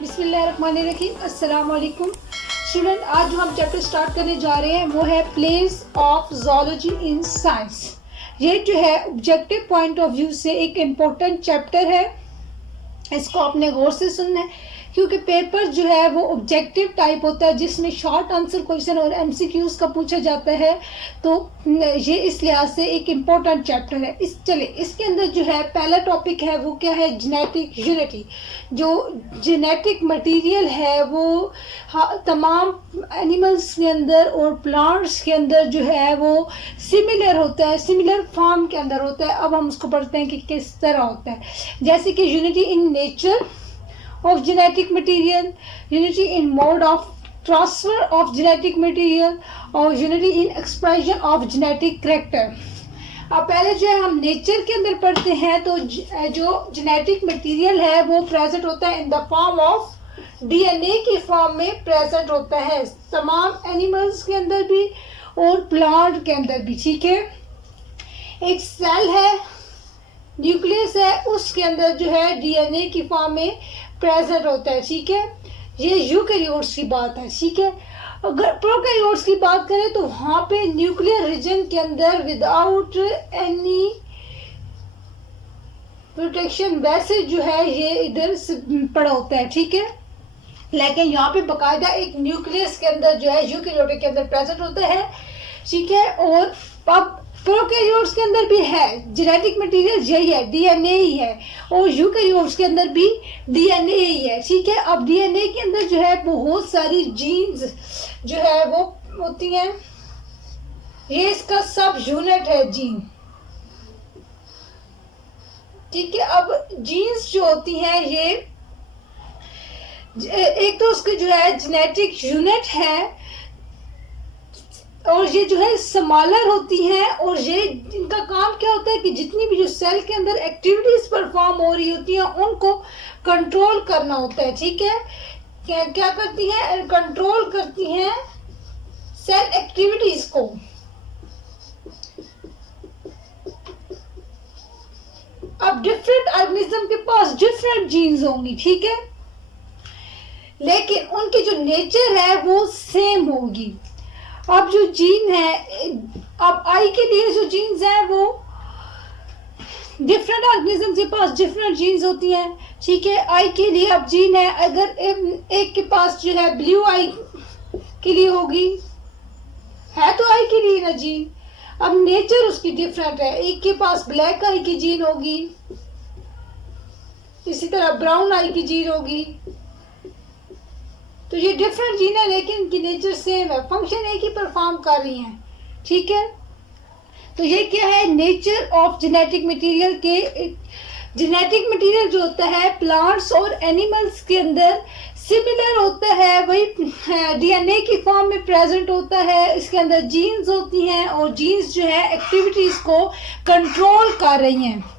बिस्मिल्लाहिर्रहमानिर्रहीम। अस्सलाम वालेकुम स्टूडेंट। आज जो हम चैप्टर स्टार्ट करने जा रहे हैं वो है place of zoology in science. ये जो है ऑब्जेक्टिव पॉइंट ऑफ व्यू से एक इम्पोर्टेंट चैप्टर है। इसको आपने गौर से सुनना है क्योंकि पेपर जो है वो ऑब्जेक्टिव टाइप होता है जिसमें शॉर्ट आंसर क्वेश्चन और एमसीक्यूज का पूछा जाता है। तो ये इस लिहाज से एक इम्पोर्टेंट चैप्टर है। इसके अंदर जो है पहला टॉपिक है वो क्या है, जेनेटिक यूनिटी। जो जेनेटिक मटेरियल है वो तमाम एनिमल्स के अंदर और प्लांट्स के अंदर जो है वो सिमिलर होता है, सिमिलर फॉर्म के अंदर होता है। अब हम उसको पढ़ते हैं कि किस तरह होता है। जैसे कि unity in nature of genetic material, unity in mode of transfer of genetic material और unity in expression of genetic character। अब पहले जो है हम नेचर के अंदर पढ़ते हैं तो जो जेनेटिक मटेरियल है वो प्रेजेंट होता है in the form of DNA की फॉर्म में प्रेजेंट होता है तमाम एनिमल्स के अंदर भी और प्लांट के अंदर भी। ठीक है, एक सेल है, न्यूक्लियस है, उसके अंदर जो है डीएनए की फॉर्म में प्रेजेंट होता है। ठीक है, ये यूकैरियोट्स की बात है। ठीक है, अगर प्रोकैरियोट्स की बात करें तो वहां पे न्यूक्लियर रीजन के अंदर विदाउट एनी प्रोटेक्शन वैसे जो है ये इधर पड़ा होता है। ठीक है, लेकिन यहाँ पे बकायदा एक न्यूक्लियस के अंदर जो है यूकैरियोट के अंदर प्रेजेंट होता है। ठीक है, और अब प्रोकैरियोट्स के अंदर भी है जेनेटिक मटेरियल, यही है, डीएनए ही है, और यूकैरियोट्स के अंदर भी डीएनए ही है। ठीक है, अब डीएनए के अंदर जो है बहुत सारी जीन्स जो है वो होती हैं। ये इसका सब यूनिट है जीन। ठीक है, अब जीन्स जो होती हैं ये एक तो उसकी जो है जेनेटिक यूनिट है और ये जो है स्मॉलर होती हैं, और ये इनका काम क्या होता है कि जितनी भी जो सेल के अंदर एक्टिविटीज परफॉर्म हो रही होती हैं उनको कंट्रोल करना होता है। ठीक है, क्या करती हैं, कंट्रोल करती हैं सेल एक्टिविटीज को। अब डिफरेंट ऑर्गेनिज्म के पास डिफरेंट जीन्स होंगी। ठीक है, लेकिन उनकी जो नेचर है वो सेम होगी। अब जो जीन है, अब आई के लिए जो जीन्स हैं वो डिफरेंट ऑर्गेनिज्म के पास डिफरेंट जीन्स होती हैं। ठीक है, आई के लिए अब जीन है, अगर एक के पास जो है ब्लू आई के लिए होगी, है तो आई के लिए ना जीन। अब नेचर उसकी डिफरेंट है, एक के पास ब्लैक आई की जीन होगी, इसी तरह ब्राउन आई की जीन होगी। तो ये डिफरेंट जीन है लेकिन इनकी नेचर सेम है, फंक्शन एक ही परफॉर्म कर रही हैं। ठीक है, तो ये क्या है, नेचर ऑफ जेनेटिक मटेरियल के। जेनेटिक मटेरियल जो होता है प्लांट्स और एनिमल्स के अंदर सिमिलर होता है, वही डीएनए की फॉर्म में प्रेजेंट होता है। इसके अंदर जीन्स होती हैं और जीन्स जो है एक्टिविटीज को कंट्रोल कर रही हैं।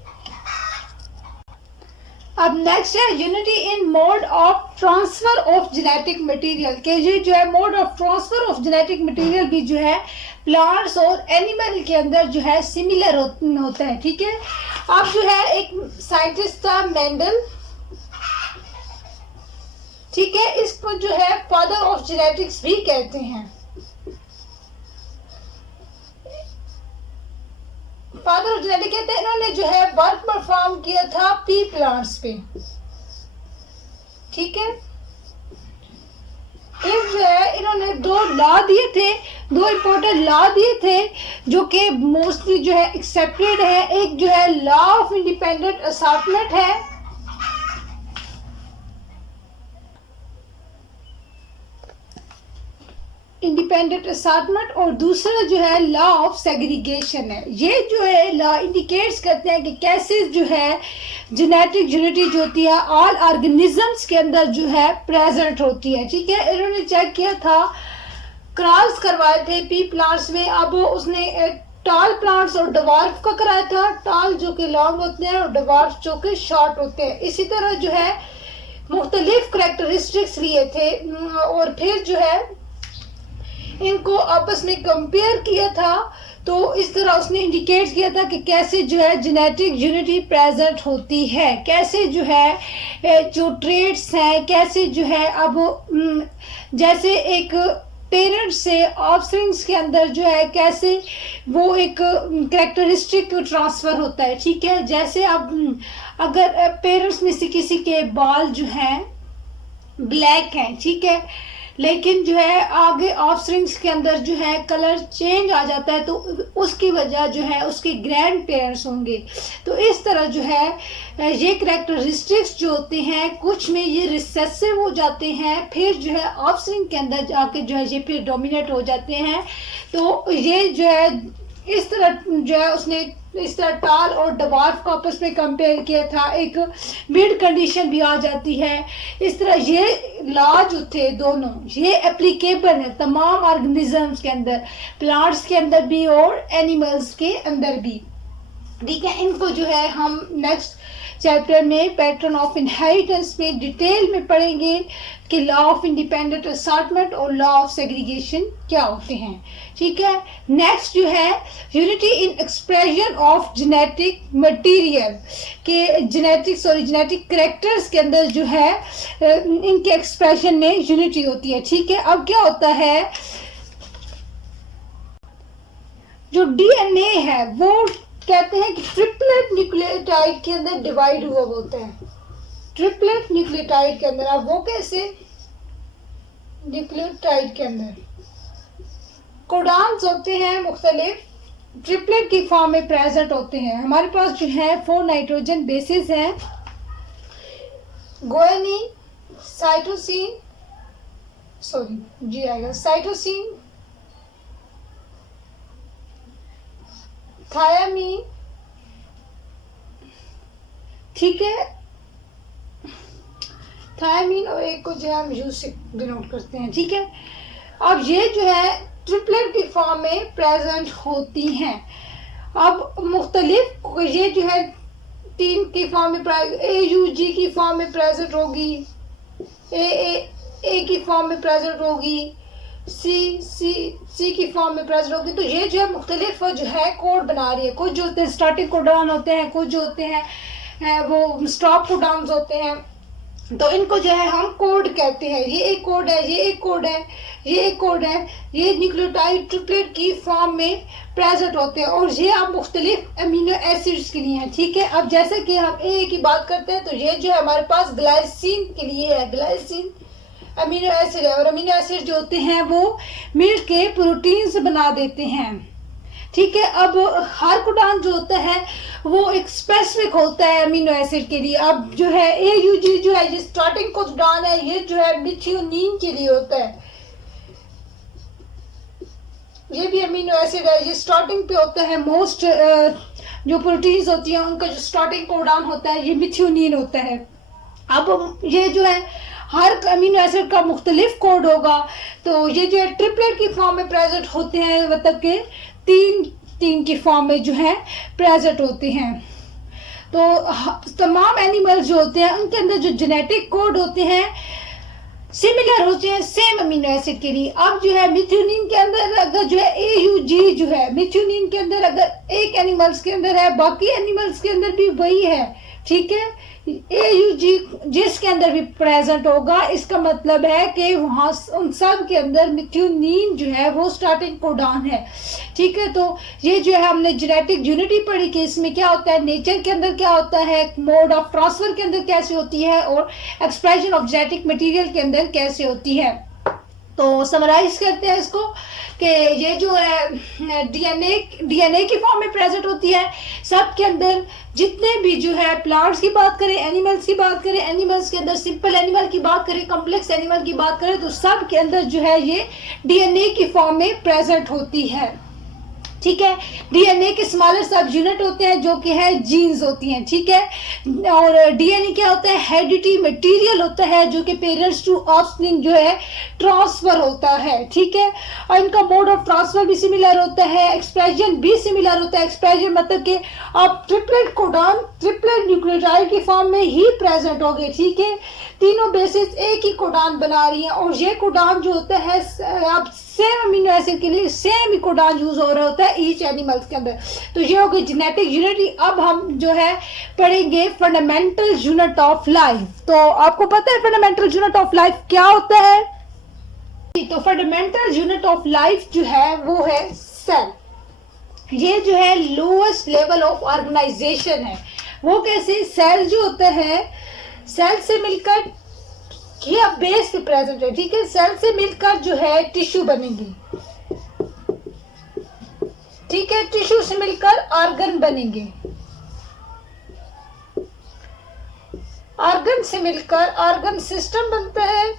अब नेक्स्ट है unity in mode of transfer of genetic material के। ये जो है mode of transfer of genetic material भी जो है प्लांट्स और एनिमल के अंदर जो है सिमिलर होता है। ठीक है, अब जो है एक साइंटिस्ट था मेंडल। ठीक है, इसको जो है फादर ऑफ जेनेटिक्स भी कहते हैं। फादर ऑफ जेनेटिक्स कहते हैं। इन्होंने जो है वर्क परफॉर्म किया था पी प्लांट्स पे। ठीक है, फिर जो है इन्होंने दो लॉ दिए थे, दो इम्पोर्टेंट लॉ दिए थे जो कि मोस्टली जो है एक्सेप्टेड है। एक जो है लॉ ऑफ इंडिपेंडेंट असॉर्टमेंट है, इंडिपेंडेंट असॉर्टमेंट, और दूसरा जो है लॉ ऑफ सेग्रीगेशन है। ये जो है लॉ इंडिकेट्स करते हैं कि कैसे जो है जेनेटिक यूनिटी जो होती है ऑल ऑर्गेनिजम्स के अंदर जो है प्रेजेंट होती है। ठीक है, इन्होंने चेक किया था, क्रॉस करवाए थे पी प्लांट्स में। अब उसने टाल प्लांट्स और डवार्फ का कराया था, टाल जो कि लॉन्ग होते हैं और डवार्फ जो कि शॉर्ट होते हैं। इसी तरह जो है मुख्तलिफ करैक्टरिस्टिक्स लिए थे और फिर जो है इनको आपस में कंपेयर किया था। तो इस तरह उसने इंडिकेट किया था कि कैसे जो है जेनेटिक यूनिटी प्रेजेंट होती है, कैसे जो है जो ट्रेड्स हैं, कैसे जो है अब जैसे एक पेरेंट्स से ऑफस्प्रिंग्स के अंदर जो है कैसे वो एक कैरेक्टरिस्टिक ट्रांसफ़र होता है, ठीक है। जैसे अब अगर पेरेंट्स में से किसी के बाल जो हैं ब्लैक हैं, ठीक है, लेकिन जो है आगे ऑफस्प्रिंग्स के अंदर जो है कलर चेंज आ जाता है, तो उसकी वजह जो है उसके ग्रैंड पेरेंट्स होंगे। तो इस तरह जो है ये करैक्टरिस्टिक्स जो होते हैं कुछ में ये रिसेसिव हो जाते हैं, फिर जो है ऑफस्प्रिंग के अंदर जाके जो है ये फिर डोमिनेट हो जाते हैं। तो ये जो है इस तरह जो है उसने इस तरह टाल और डवार्फ को आपस में कंपेयर किया था, एक मिड कंडीशन भी आ जाती है। इस तरह ये लॉ जो थे दोनों ये एप्लीकेबल है तमाम ऑर्गेनिजम्स के अंदर, प्लांट्स के अंदर भी और एनिमल्स के अंदर भी, ठीक है। इनको जो है हम नेक्स्ट चैप्टर में पैटर्न ऑफ इनहेरिटेंस में डिटेल में पढ़ेंगे कि लॉ ऑफ इंडिपेंडेंट असॉर्टमेंट और लॉ ऑफ सेग्रीगेशन क्या होते हैं, ठीक है। नेक्स्ट जो है unity in expression of genetic material के जेनेटिक करेक्टर्स के अंदर जो है इनके एक्सप्रेशन में यूनिटी होती है, ठीक है। अब क्या होता है जो डीएनए है वो कहते हैं कि ट्रिपलेट न्यूक्लियोटाइड के अंदर डिवाइड हुआ होता है, ट्रिपलेट न्यूक्लियोटाइड के अंदर। अब वो कैसे, न्यूक्लियोटाइड के अंदर कोडान्स होते हैं मुख्तलिफ ट्रिपलेट की फॉर्म में प्रेजेंट होते हैं। हमारे पास जो है 4 नाइट्रोजन बेसिस हैं, गुआनिन, साइटोसिन, साइटोसिन, थायामीन, ठीक है, थायामीन और एक को जो है हम यू से डिनोट करते हैं, ठीक है। अब ये जो है ट्रिपलेट की फॉर्म में प्रेजेंट होती हैं। अब मुख्तलिफ ये जो है 3 की फॉर्म में AUG की फॉर्म में प्रेजेंट होगी, AA की फॉर्म में प्रेजेंट होगी, सी की फॉर्म में प्रेजेंट होगी। तो ये जो है मुख्तलिफ जो है कोड बना रही है। कुछ जो होते हैं स्टार्टिंग कोडान होते हैं, कुछ जो होते हैं वो स्टॉप कोडान्स होते हैं। तो इनको जो है हम कोड कहते हैं। ये एक कोड है, ये एक कोड है, ये एक कोड है। ये न्यूक्लियोटाइड ट्रिपलेट की फॉर्म में प्रेजेंट होते हैं और ये आप मुख्तलिफ अमीनो एसिड्स के लिए हैं, ठीक है। अब जैसे कि हम ए की बात करते हैं तो ये जो है हमारे पास ग्लाइसिन के लिए है, ग्लाइसिन अमीनो एसिड है। और अमीनो एसिड जो होते हैं वो मिल के प्रोटीन्स बना देते हैं, ठीक है। अब हर कोडान जो होता है वो एक स्पेसिफिक होता है अमीनो एसिड के लिए। अब जो है AUG जो है ये स्टार्टिंग कोडान है, ये जो है मिथ्योनिन के लिए होता है। ये भी अमीनो एसिड है, ये स्टार्टिंग पे होता है। मोस्ट जो प्रोटीन्स होती हैं उनका जो स्टार्टिंग कोडान होता है ये मिथ्योनिन होता है। अब ये जो है हर अमीनो एसिड का मुख्तलिफ कोड होगा। तो ये जो है ट्रिपलेट की फॉर्म में प्रेजेंट होते हैं, मतलब कि तीन की फॉर्म में जो है प्रेजेंट होते हैं। तो तमाम एनिमल्स जो होते हैं उनके अंदर जो जेनेटिक कोड होते हैं सिमिलर होते हैं सेम अमीनो एसिड के लिए। अब जो है मिथ्योनिन के अंदर अगर जो है AUG जो है मिथ्योनिन के अंदर अगर एक एनिमल्स के अंदर है, बाकी एनिमल्स के अंदर भी वही है, ठीक है। AUG जिसके अंदर भी प्रेजेंट होगा, इसका मतलब है कि वहाँ उन सब के अंदर मिथ्योनिन जो है वो स्टार्टिंग कोडान है, ठीक है। तो ये जो है हमने जेनेटिक यूनिटी पढ़ी कि इसमें क्या होता है, नेचर के अंदर क्या होता है, मोड ऑफ ट्रांसफर के अंदर कैसे होती है और एक्सप्रेशन ऑफ जेनेटिक मटेरियल के अंदर कैसे होती है। तो समराइज करते हैं इसको कि ये जो है डीएनए की फॉर्म में प्रेजेंट होती है सब के अंदर। जितने भी जो है प्लांट्स की बात करें, एनिमल्स की बात करें, एनिमल्स के अंदर सिंपल एनिमल की बात करें, कॉम्प्लेक्स एनिमल की बात करें, तो सब के अंदर जो है ये डीएनए की फॉर्म में प्रेजेंट होती है, ठीक है। डीएनए के स्मॉलर सब यूनिट होते हैं जो कि है जीन्स होती हैं, ठीक है। और डीएनए क्या होता है, हेरिडिटी मटेरियल होता है जो कि पेरेंट्स टू ऑफस्प्रिंग जो है ट्रांसफर होता है, ठीक है। और इनका मोड ऑफ ट्रांसफर भी सिमिलर होता है, एक्सप्रेशन भी सिमिलर होता है। एक्सप्रेशन मतलब कि आप ट्रिपलेट कोडान ट्रिपलेट न्यूक्लियोटाइड की फॉर्म में ही प्रेजेंट हो गए, ठीक है। तीनों बेसिस एक ही कोडान बना रही हैं, और ये कोडान जो होता है अब सेम अमीनो एसिड के लिए सेम ही कोडान यूज हो रहा होता है ईच एनिमल्स के अंदर। तो ये हो गई जेनेटिक यूनिटी। अब हम जो है पढ़ेंगे फंडामेंटल यूनिट ऑफ लाइफ। तो आपको पता है फंडामेंटल यूनिट ऑफ लाइफ क्या होता है? तो फंडामेंटल यूनिट ऑफ लाइफ जो है वो है सेल। ये जो है लोएस्ट लेवल ऑफ ऑर्गेनाइजेशन है। वो कैसे? सेल जो होता है, सेल से मिलकर ये अब बेस पे प्रेजेंट है, ठीक है। सेल से मिलकर जो है टिश्यू बनेंगी, ठीक है। टिश्यू से मिलकर ऑर्गन बनेंगे, ऑर्गन से मिलकर ऑर्गन सिस्टम बनता है,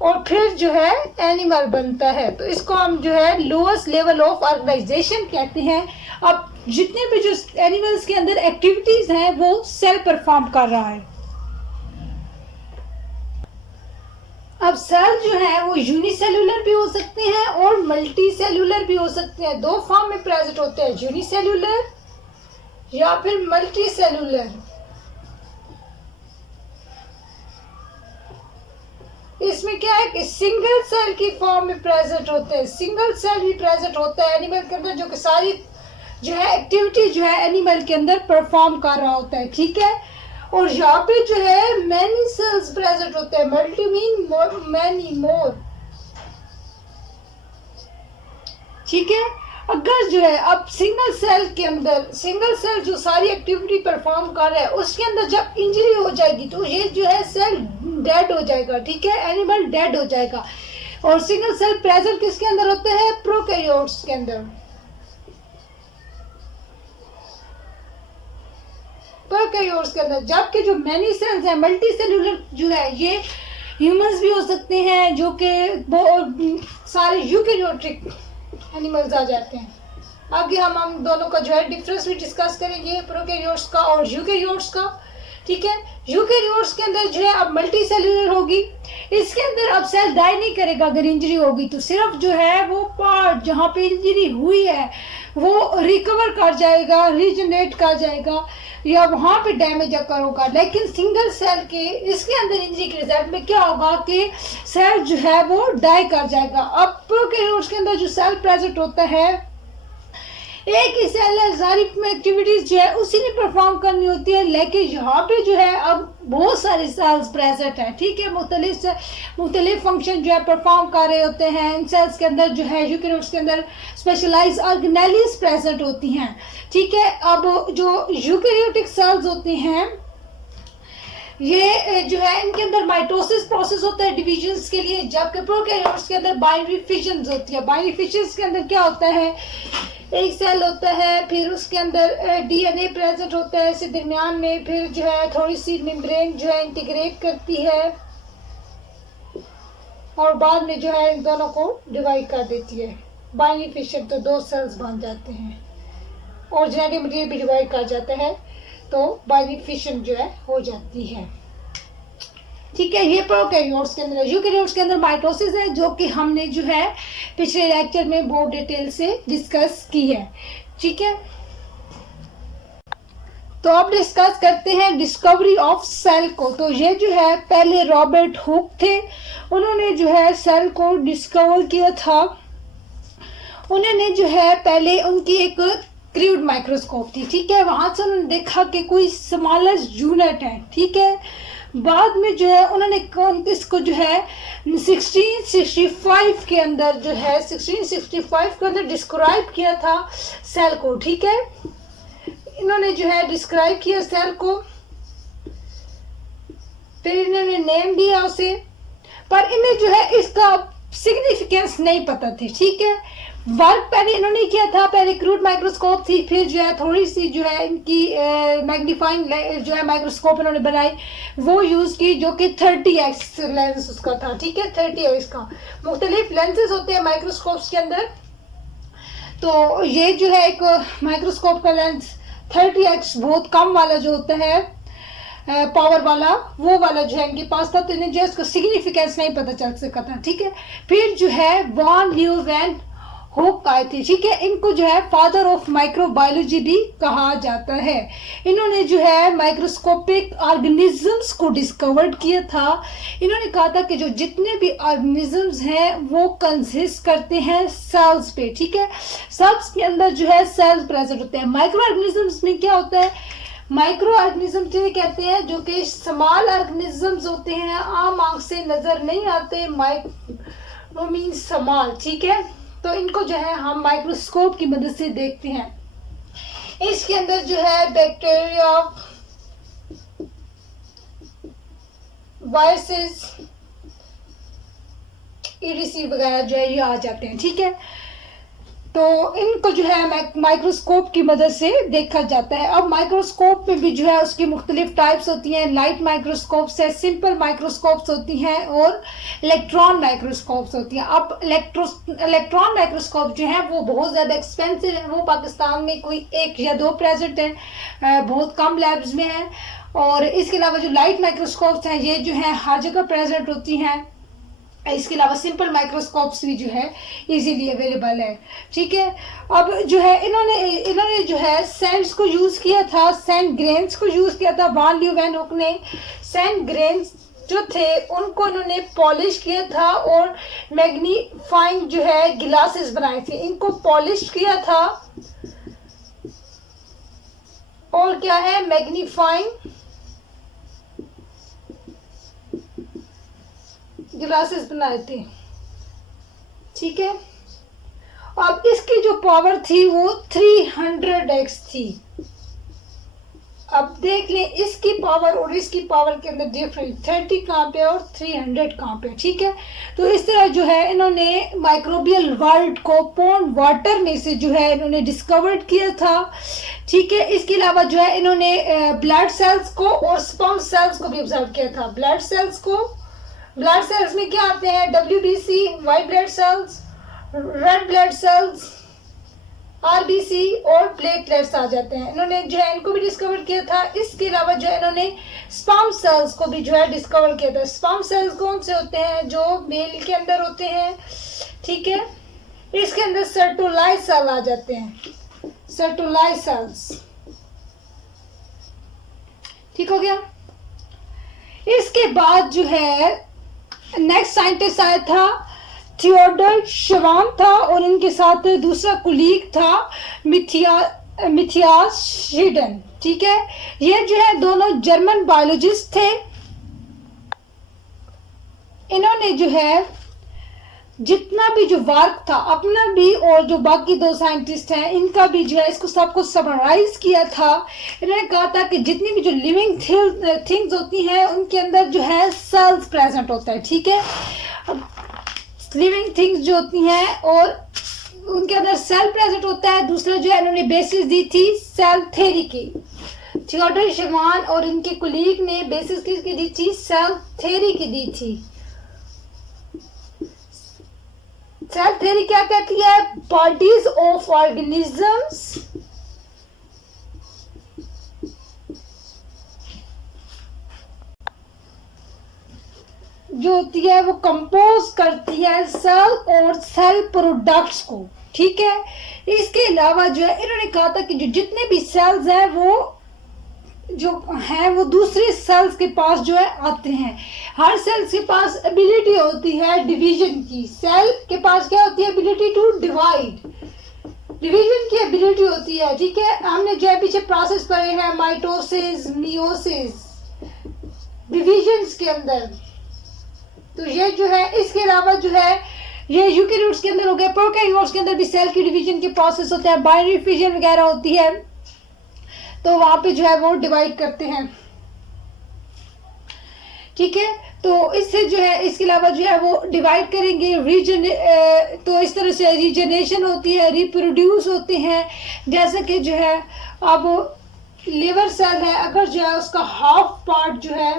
और फिर जो है एनिमल बनता है। तो इसको हम जो है लोएस्ट लेवल ऑफ ऑर्गेनाइजेशन कहते हैं। अब जितने भी जो एनिमल्स के अंदर एक्टिविटीज हैं वो सेल परफॉर्म कर रहा है। अब सेल जो है वो यूनिसेल्यूलर भी हो सकते हैं और मल्टी सेल्यूलर भी हो सकते हैं। दो फॉर्म में प्रेजेंट होते हैं, यूनिसेल्यूलर या फिर मल्टी सेल्यूलर। इसमें क्या है कि सिंगल सेल की फॉर्म में प्रेजेंट होते हैं, सिंगल सेल भी प्रेजेंट होता है एनिमल के अंदर, जो कि सारी जो है एक्टिविटी जो है एनिमल के अंदर परफॉर्म कर रहा होता है, ठीक है। और यहाँ पे जो है मैनी सेल्स प्रेजेंट होते हैं, मल्टी मीन मैनी मोर, ठीक है। अगर जो है अब सिंगल सेल के अंदर, सिंगल सेल जो सारी एक्टिविटी परफॉर्म कर रहा है उसके अंदर जब इंजरी हो जाएगी तो ये जो है सेल डेड हो जाएगा, ठीक है, एनिमल डेड हो जाएगा। और सिंगल सेल प्रेजेंट किसके अंदर होते हैं? प्रोकैरियोट्स के अंदर, प्रोकैरियोट्स के अंदर। जबकि जो मैनी सेल्स है, मल्टी सेल्यूलर जो है, ये ह्यूमंस भी हो सकते हैं, जो कि सारे यूकैरियोटिक एनिमल्स आ जाते हैं। आगे हम दोनों का जो है डिफरेंस भी डिस्कस करेंगे, प्रोकैरियोट्स का और यूकैरियोट्स का, ठीक है। यूकैरियोट्स के अंदर जो है अब मल्टी सेल्यूलर होगी, इसके अंदर अब सेल डाई नहीं करेगा अगर इंजरी होगी, तो सिर्फ जो है वो पार्ट जहाँ पे इंजरी हुई है वो रिकवर कर जाएगा, रीजनरेट कर जाएगा, या वहाँ पे डैमेज अकर होगा। लेकिन सिंगल सेल के इसके अंदर इंजरी के रिजल्ट में क्या होगा कि सेल जो है वो डाई कर जाएगा। अब प्रोकैरियोट्स के अंदर जो सेल प्रेजेंट होता है, एक ही सेल है, सारी एक्टिविटीज जो है उसी ने परफॉर्म करनी होती है, लेकिन यहाँ पे जो है अब बहुत सारे सेल्स प्रेजेंट है, ठीक है। मुख्तलिफ फंक्शन जो है परफॉर्म कर रहे होते हैं। इन सेल्स के अंदर जो है यूकैरियोट्स के अंदर स्पेशलाइज ऑर्गेनेलिस प्रेजेंट होती हैं, ठीक है। अब जो यूकैरियोटिक सेल्स होते हैं ये जो है इनके अंदर माइटोसिस प्रोसेस होता है डिविजन्स के लिए, जबकि प्रोकैरियोट्स के अंदर बाइनरी फिशंस होती है। बाइनरी फिशंस के अंदर क्या होता है? एक सेल होता है, फिर उसके अंदर डीएनए प्रेजेंट होता है इसे दरमियान में, फिर जो है थोड़ी सी मेम्ब्रेन जो है इंटीग्रेट करती है और बाद में जो है इन दोनों को डिवाइड कर देती है। बाइनरी फिशन तो दो सेल्स बन जाते हैं और जेनेटिक मटेरियल भी डिवाइड कर जाता है, तो बाइनरी फिशन जो है हो जाती है, ठीक है। ये प्रोकैरियोट्स के अंदर। यूकैरियोट्स के अंदर माइटोसिस है, जो कि हमने जो है पिछले लेक्चर में बहुत डिटेल से डिस्कस की है, ठीक है। तो अब डिस्कस करते हैं डिस्कवरी ऑफ सेल को। तो ये जो है पहले रॉबर्ट हुक थे, उन्होंने जो है सेल को डिस्कवर किया था। उन्होंने जो है पहले उनकी एक क्रूड माइक्रोस्कोप थी, ठीक है, वहां से उन्होंने देखा कि कोई स्मॉलेस्ट यूनिट है, ठीक है। बाद में जो है उन्होंने इसको जो है 1665 के अंदर जो है 1665 के अंदर डिस्क्राइब किया था सेल को, ठीक है। इन्होंने जो है डिस्क्राइब किया सेल को, फिर इन्होंने नेम दिया उसे, पर इन्हें जो है इसका सिग्निफिकेंस नहीं पता थी, ठीक है। वर्क पहले इन्होंने किया था, पहले क्रूड माइक्रोस्कोप थी, फिर जो है थोड़ी सी जो है इनकी मैग्नीफाइंग जो है माइक्रोस्कोप इन्होंने बनाई, वो यूज़ की, जो कि 30x लेंस उसका था, ठीक है। 30x का मुख्तलिफ लेंसेज होते हैं माइक्रोस्कोप्स के अंदर, तो ये जो है एक माइक्रोस्कोप का लेंस 30x बहुत कम वाला जो होता है पावर वाला, वो वाला जो है इनके पास था, तो इन्हें जो है इसका सिग्निफिकेंस नहीं पता चल सका था, ठीक है। फिर जो है वॉन ल्यूवेन हुक आए थे, ठीक है। इनको जो है फादर ऑफ माइक्रोबायोलॉजी भी कहा जाता है। इन्होंने जो है माइक्रोस्कोपिक ऑर्गेनिजम्स को डिस्कवर्ड किया था। इन्होंने कहा था कि जो जितने भी ऑर्गेनिजम्स हैं वो कंसिस्ट करते हैं सेल्स पे, ठीक है। सेल्स के अंदर जो है सेल्स प्रेजेंट होते हैं। माइक्रो ऑर्गेनिजम्स में क्या होता है, माइक्रो ऑर्गेनिज्म कहते हैं जो कि स्मॉल ऑर्गेनिजम्स होते हैं, आम आंख से नजर नहीं आते, माइक्रो मीन स्मॉल, ठीक है। तो इनको जो है हम माइक्रोस्कोप की मदद से देखते हैं। इसके अंदर जो है बैक्टीरिया, वायरसेस, ईडीसी वगैरह जो है ये आ जाते हैं, ठीक है। तो इनको जो है माइक्रोस्कोप की मदद से देखा जाता है। अब माइक्रोस्कोप में भी जो है उसकी मुख्तलिफ टाइप्स होती हैं। लाइट माइक्रोस्कोप्स है, सिंपल माइक्रोस्कोप्स होती हैं और इलेक्ट्रॉन माइक्रोस्कोप्स होती हैं। अब इलेक्ट्रॉन माइक्रोस्कोप जो है वो बहुत ज़्यादा एक्सपेंसिव है। वो पाकिस्तान में कोई 1 या 2 प्रेजेंट है, बहुत कम लैब्स में है। और इसके अलावा जो लाइट माइक्रोस्कोप्स हैं ये जो है हर जगह प्रेजेंट होती हैं। इसके अलावा सिंपल माइक्रोस्कोप्स भी जो है इजीली अवेलेबल है, ठीक है। अब जो है इन्होंने जो है सैंड्स को यूज किया था, सैंड ग्रेन्स को यूज किया था। वान ल्यू वैन हुक ने सैंड ग्रेन्स जो थे उनको इन्होंने पॉलिश किया था और मैग्नीफाइंग जो है ग्लासेस बनाए थे। इनको पॉलिश किया था और क्या है मैग्नीफाइंग ग्लासेस बनाए थे, ठीक है। अब इसकी जो पावर थी वो 300x थी। अब देख लें इसकी पावर और इसकी पावर के अंदर डिफरेंस, 30 कहाँ पे और 300 कहाँ पे, ठीक है। तो इस तरह जो है इन्होंने माइक्रोबियल वर्ल्ड को पॉन्ड वाटर में से जो है इन्होंने डिस्कवर्ड किया था, ठीक है। इसके अलावा जो है इन्होंने ब्लड सेल्स को और स्पर्म सेल्स को भी ऑब्जर्व किया था। ब्लड सेल्स में क्या आते हैं, WBC, white blood cells, red blood cells, RBC और प्लेटलेट्स आ जाते हैं। इन्होंने जो है इनको भी डिस्कवर किया था। इसके अलावा जो है इन्होंने स्पर्म सेल्स को भी जो है डिस्कवर किया था। स्पर्म सेल्स कौन से होते हैं, जो मेल के अंदर होते हैं, ठीक है। इसके अंदर सर्टोलाई सेल आ जाते हैं, सर्टोलाई सेल्स, ठीक हो गया। इसके बाद जो है नेक्स्ट साइंटिस्ट आया था थियोडर शवान था और इनके साथ दूसरा कुलीग था मिथियास शीडन, ठीक है। ये जो है दोनों जर्मन बायोलॉजिस्ट थे। इन्होंने जो है जितना भी जो वर्क था अपना भी और जो बाकी 2 साइंटिस्ट हैं इनका भी जो है इसको सबको समराइज किया था। इन्होंने कहा था कि जितनी भी जो लिविंग थिंग्स होती हैं उनके अंदर जो है सेल्स प्रेजेंट होता है, ठीक है। लिविंग थिंग्स जो होती हैं और उनके अंदर सेल प्रेजेंट होता है। दूसरा जो है इन्होंने बेसिस दी थी सेल थ्योरी की। थियोडर शवान और इनके कुलीग ने बेसिस किसकी दी थी, सेल थ्योरी की दी थी। सेल थ्योरी क्या कहती है, बॉडीज ऑफ ऑर्गेनिजम्स जो होती है वो कंपोज करती है सेल और सेल प्रोडक्ट्स को, ठीक है। इसके अलावा जो है इन्होंने कहा था कि जो जितने भी सेल्स हैं वो जो हैं वो दूसरे सेल्स के पास जो है आते हैं। हर सेल्स के पास एबिलिटी होती है डिवीजन की। सेल के पास क्या होती है, एबिलिटी टू डिवाइड, डिवीजन की एबिलिटी होती है, ठीक है। हमने जो है पीछे प्रोसेस पढ़े हैं, माइटोसिस, मियोसिस, डिविजन्स के अंदर। तो ये जो है इसके अलावा जो है ये यूकेरियोट्स के अंदर हो गया। प्रोकैरियोट्स के अंदर भी सेल की डिवीजन के प्रोसेस होते हैं, बाइनरी फिजन वगैरह होती है, तो वहां पे जो है वो डिवाइड करते हैं, ठीक है। तो इससे जो है इसके अलावा जो है वो डिवाइड करेंगे, तो इस तरह से रीजनरेशन होती है, रिप्रोड्यूस होते हैं। जैसे कि जो है अब लिवर सेल है, अगर जो है उसका हाफ पार्ट जो है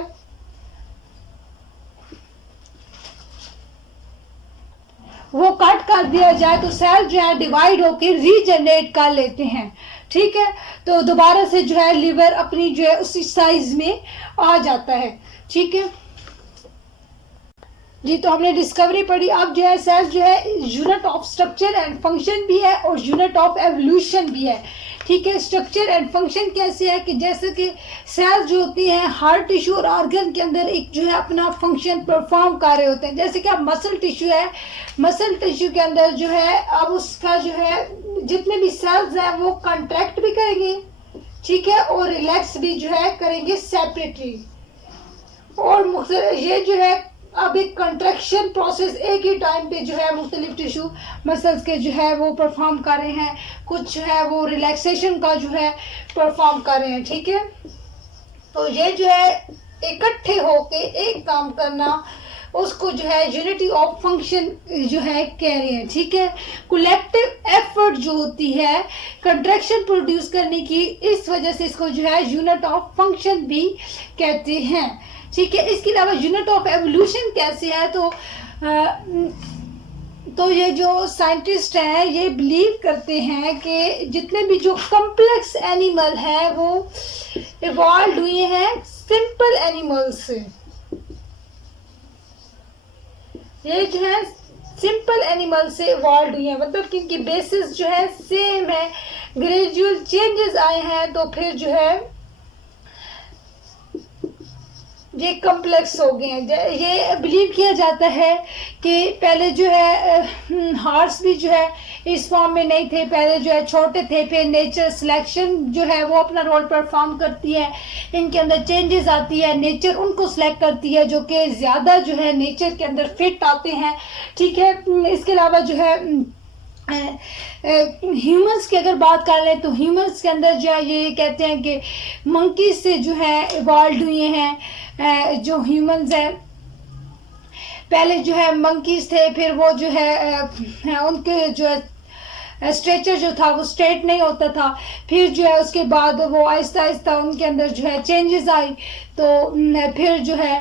वो कट कर दिया जाए तो सेल जो है डिवाइड होकर रीजनरेट कर लेते हैं, ठीक है। तो दोबारा से जो है लिवर अपनी जो है उसी साइज में आ जाता है, ठीक है। जी, तो हमने डिस्कवरी पढ़ी। अब जो है सेल जो है unit of structure and function भी है और यूनिट ऑफ एवोल्यूशन भी है। ठीक है, स्ट्रक्चर एंड फंक्शन कैसे है कि जैसे कि सेल्स जो होती हैं हार्ट टिश्यू और ऑर्गन के अंदर एक जो है अपना फंक्शन परफॉर्म कर रहे होते हैं। जैसे कि अब मसल टिश्यू है, मसल टिश्यू के अंदर जो है अब उसका जो है जितने भी सेल्स हैं वो कंट्रैक्ट भी करेंगे, ठीक है, और रिलैक्स भी जो है करेंगे सेपरेटली। और ये जो है अब एक कंट्रैक्शन प्रोसेस एक ही टाइम पे जो है मुख्तलिफ टिश्यू मसल्स के जो है वो परफॉर्म कर रहे हैं, कुछ जो है वो रिलैक्सेशन का जो है परफॉर्म कर रहे हैं। ठीक है, तो ये जो है इकट्ठे होके एक काम करना उसको जो है यूनिटी ऑफ फंक्शन जो है कह रहे हैं। ठीक है, कलेक्टिव एफर्ट जो होती है कंट्रैक्शन प्रोड्यूस करने की, इस वजह से इसको जो है यूनिट ऑफ फंक्शन भी कहते हैं। ठीक है, इसके अलावा यूनिट ऑफ एवोल्यूशन कैसे है तो ये जो साइंटिस्ट हैं ये बिलीव करते हैं कि जितने भी जो कॉम्प्लेक्स एनिमल हैं वो इवॉल्व हुए हैं सिंपल एनिमल्स से। ये जो है सिंपल एनिमल से इवॉल्व हुई है, मतलब कि इनकी बेसिस जो है सेम है, ग्रेजुअल चेंजेस आए हैं तो फिर जो है ये कम्प्लेक्स हो गए हैं। ये बिलीव किया जाता है कि पहले जो है हॉर्स भी जो है इस फॉर्म में नहीं थे, पहले जो है छोटे थे, फिर नेचर सिलेक्शन जो है वो अपना रोल परफॉर्म करती है, इनके अंदर चेंजेस आती है, नेचर उनको सिलेक्ट करती है जो कि ज़्यादा जो है नेचर के अंदर फिट आते हैं। ठीक है, इसके अलावा जो है ह्यूमंस की अगर बात कर लें तो ह्यूमंस के अंदर जो है ये कहते हैं कि मंकी से जो है इवॉल्व हुए हैं। जो ह्यूमंस हैं पहले जो है मंकीज थे, फिर वो जो है उनके जो है स्ट्रेचर जो था वो स्ट्रेट नहीं होता था, फिर जो है उसके बाद वो आहिस्ता आहिस्ता उनके अंदर जो है चेंजेस आई, तो फिर जो है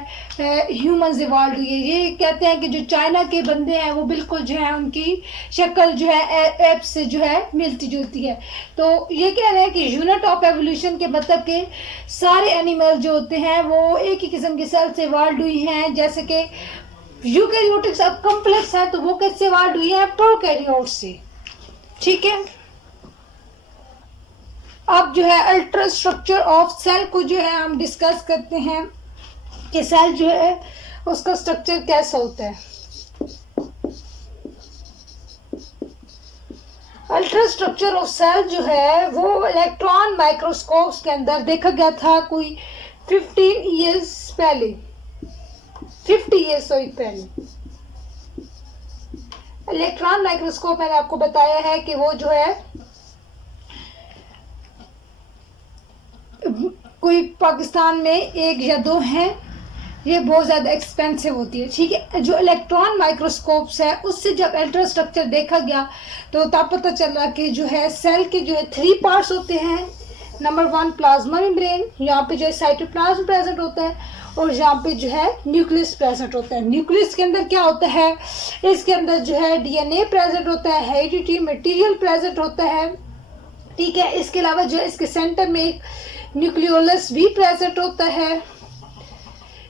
ह्यूमंस इवॉल्व हुए। ये कहते हैं कि जो चाइना के बंदे हैं वो बिल्कुल जो है उनकी शक्ल जो है एप से जो है मिलती जुलती है। तो ये कह रहे हैं कि यूनिट ऑफ एवोल्यूशन के मतलब के सारे एनिमल जो होते हैं वो एक ही किस्म की सेल से इवॉल्व हुई हैं। जैसे कि यूकैरियोटिक्स अब कॉम्प्लेक्स है तो वो कैसे इवॉल्व हुई है, प्रोकैरियोट से। ठीक है, अब जो है अल्ट्रा स्ट्रक्चर ऑफ सेल को जो है हम डिस्कस करते हैं कि सेल जो है उसका स्ट्रक्चर कैसा होता है। अल्ट्रा स्ट्रक्चर ऑफ सेल जो है वो इलेक्ट्रॉन माइक्रोस्कोप्स के अंदर देखा गया था कोई 50 इयर्स पहले। इलेक्ट्रॉन माइक्रोस्कोप मैंने आपको बताया है कि वो जो है कोई पाकिस्तान में एक या दो हैं, ये बहुत ज़्यादा एक्सपेंसिव होती है। ठीक है, जो इलेक्ट्रॉन माइक्रोस्कोप्स है उससे जब अल्ट्रा स्ट्रक्चर देखा गया तो तब पता चला कि जो है सेल के जो है 3 पार्ट्स होते हैं। नंबर 1 प्लाज्मा मेम्ब्रेन, यहाँ पे जो है साइटोप्लाज्म प्रेजेंट होता है और यहाँ पे जो है न्यूक्लियस प्रेजेंट होता है। न्यूक्लियस के अंदर क्या होता है, इसके अंदर जो है डीएनए प्रेजेंट होता है, हेरिडिटी मटेरियल प्रेजेंट होता है। ठीक है, इसके अलावा जो है इसके सेंटर में एक न्यूक्लियोलस भी प्रेजेंट होता है।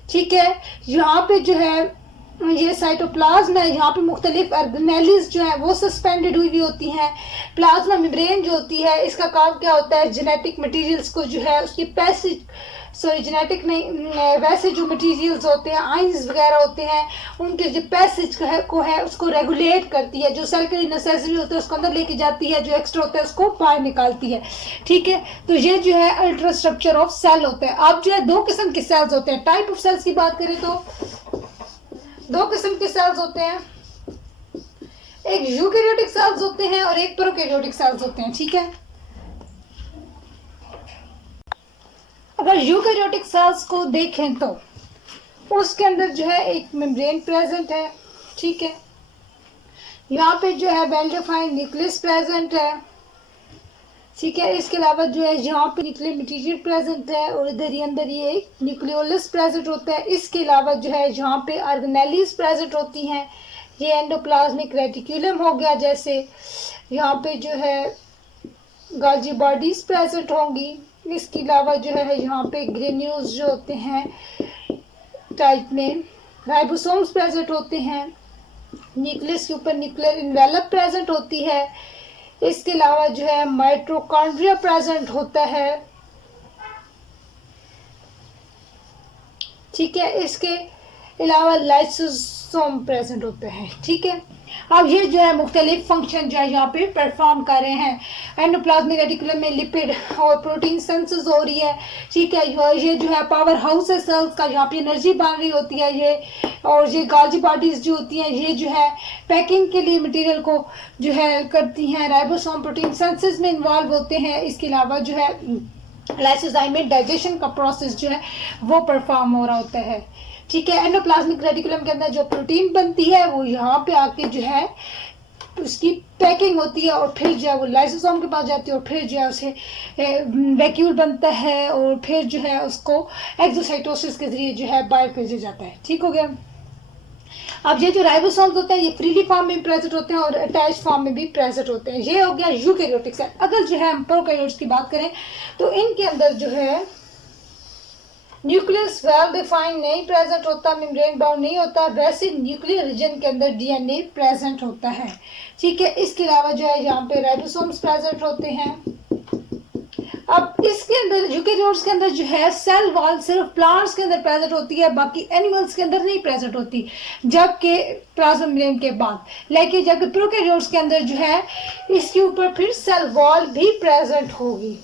ठीक है, यहाँ पे जो है ये साइटोप्लाज्म है, यहाँ पे मुख्तलिफ ऑर्गेनेल्स जो है वो सस्पेंडेड हुई होती हैं। प्लाज्मा मेम्ब्रेन जो होती है इसका काम क्या होता है, जेनेटिक मटेरियल्स को जो है उसकी पैसेज जेनेटिक नहीं वैसे जो मटेरियल्स होते हैं आइंस वगैरह होते हैं उनके जो पैसेज को है उसको रेगुलेट करती है, जो सेल के लिए नेसेसरी होता है उसको अंदर लेके जाती है, जो एक्स्ट्रा होता है उसको बाहर निकालती है। ठीक है, तो ये जो है अल्ट्रा स्ट्रक्चर ऑफ सेल होता है। अब जो है 2 किस्म के सेल्स होते हैं। टाइप ऑफ सेल्स की बात करें तो 2 किस्म के सेल्स होते हैं, एक यूकैरियोटिक सेल्स होते हैं और एक प्रोकैरियोटिक सेल्स होते हैं। ठीक है, अगर यूकैरियोटिक सेल्स को देखें तो उसके अंदर जो है एक मेम्ब्रेन प्रेजेंट है। ठीक है, यहाँ पे जो है वेल डिफाइंड न्यूक्लियस प्रेजेंट है। ठीक है, इसके अलावा जो है यहाँ पे न्यूक्लियर मटेरियल प्रेजेंट है और इधर ही अंदर ये एक न्यूक्लियोलस प्रेजेंट होता है। इसके अलावा जो है यहाँ पे ऑर्गेनेल्स प्रेजेंट होती हैं। ये एंडोप्लाज्मिक रेटिक्यूलम हो गया, जैसे यहाँ पे जो है गाल्जी बॉडीज प्रेजेंट होंगी। इसके अलावा जो है यहाँ पे ग्रेन्यूल्स जो होते हैं टाइप में, राइबोसोम्स प्रेजेंट होते हैं, न्यूक्लियस के ऊपर न्यूक्लियर इन्वेलप प्रेजेंट होती है, इसके अलावा जो है माइटोकॉन्ड्रिया प्रेजेंट होता है, ठीक है, इसके अलावा लाइसोसोम प्रेजेंट होते हैं, ठीक है। अब ये जो है मुख्तलिफ फंक्शन जो है यहाँ पे परफॉर्म कर रहे हैं। एंडोप्लाज्मिक रेटिकुलम में लिपिड और प्रोटीन सिंथेसिस हो रही है, ठीक है। ये जो है पावर हाउस है सेल्स का, यहाँ पे एनर्जी बन रही होती है ये, और ये गाल्जी बॉडीज जो होती हैं ये जो है पैकिंग के लिए मटेरियल को जो है करती हैं। राइबोसोम प्रोटीन सिंथेसिस में इन्वॉल्व होते हैं। इसके अलावा जो है लाइसोजाइम में डाइजेशन का प्रोसेस जो है वो परफॉर्म हो रहा होता है, ठीक है। एंडोप्लाज्मिक रेटिकुलम के अंदर जो प्रोटीन बनती है वो यहाँ पे आके जो है उसकी पैकिंग होती है और फिर जो है वो लाइसोसोम के पास जाती है और फिर जो है उसे वैक्यूल बनता है और फिर जो है उसको एक्सोसाइटोसिस के जरिए जो है बाहर भेजा जाता है, ठीक हो गया। अब ये जो राइबोसोम्स होते हैं ये फ्रीली फॉर्म में प्रेजेंट होते हैं और अटैच फॉर्म में भी प्रेजेंट होते हैं। ये हो गया यूकैरियोटिक सेल। अगर जो है हम प्रोकैरियोट्स की बात करें तो इनके अंदर जो है न्यूक्लियस वेल डिफाइंड नहीं प्रेजेंट होता, मेम्ब्रेन बाउंड नहीं होता, वैसे न्यूक्लियर रीजन के अंदर डीएनए प्रेजेंट होता है, ठीक है। इसके अलावा जो है यहाँ पे राइबोसोम्स प्रेजेंट होते हैं। अब इसके अंदर यूकैरियोट्स के अंदर जो है सेल वॉल सिर्फ प्लांट्स के अंदर प्रेजेंट होती है, बाकी एनिमल्स के अंदर नहीं प्रेजेंट होती, जबकि प्लाज्मा मेम्ब्रेन के बाद। लेकिन जबकि प्रोकैरियोट्स के अंदर जो है इसके ऊपर फिर सेल वॉल भी प्रेजेंट होगी,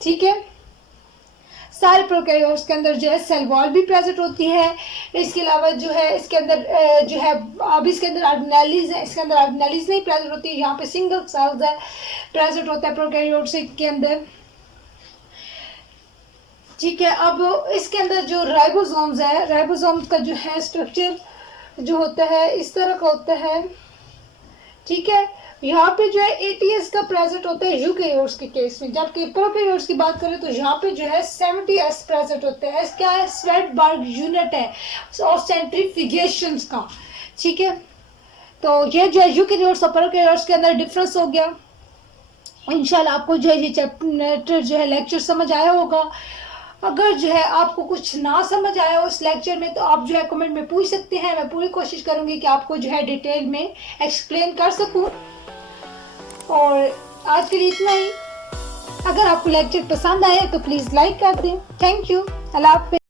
ठीक है। सारे प्रोकैरियोट्स के अंदर जो है सेल वॉल भी प्रेजेंट होती है। इसके अलावा जो है इसके अंदर जो है अब इसके अंदर ऑर्गेनेलिज है, इसके अंदर ऑर्गेनेलिज नहीं प्रेजेंट होती है, यहाँ पे सिंगल सेल्स है प्रेजेंट होता है प्रोकैरियोट्स के अंदर, ठीक है। अब इसके अंदर जो राइबोसोम्स है, राइबोसोम्स का जो है स्ट्रक्चर जो होता है इस तरह का होता है, ठीक है। यहाँ पे जो है एटीएस का प्रेजेंट होता है यूकैरियोट्स के केस में, जबकि प्रोकैरियोट्स की बात करें तो यहाँ पे जो है 70S प्रेजेंट होते हैं। क्या है? स्वेटबर्ग यूनिट है और सेंट्रीफ्यूगेशंस का, ठीक है। तो ये जो है यूकैरियोट्स और प्रोकैरियोट्स के अंदर डिफरेंस हो गया। इंशाल्लाह आपको जो है ये चैप्टर जो है लेक्चर समझ आया होगा। अगर जो है आपको कुछ ना समझ आया हो इस लेक्चर में तो आप जो है कमेंट में पूछ सकते हैं, मैं पूरी कोशिश करूंगी कि आपको जो है डिटेल में एक्सप्लेन कर सकूं। और आज के लिए इतना ही। अगर आपको लेक्चर पसंद आए तो प्लीज़ लाइक कर दें। Thank you. अल्लाह हाफ़िज़।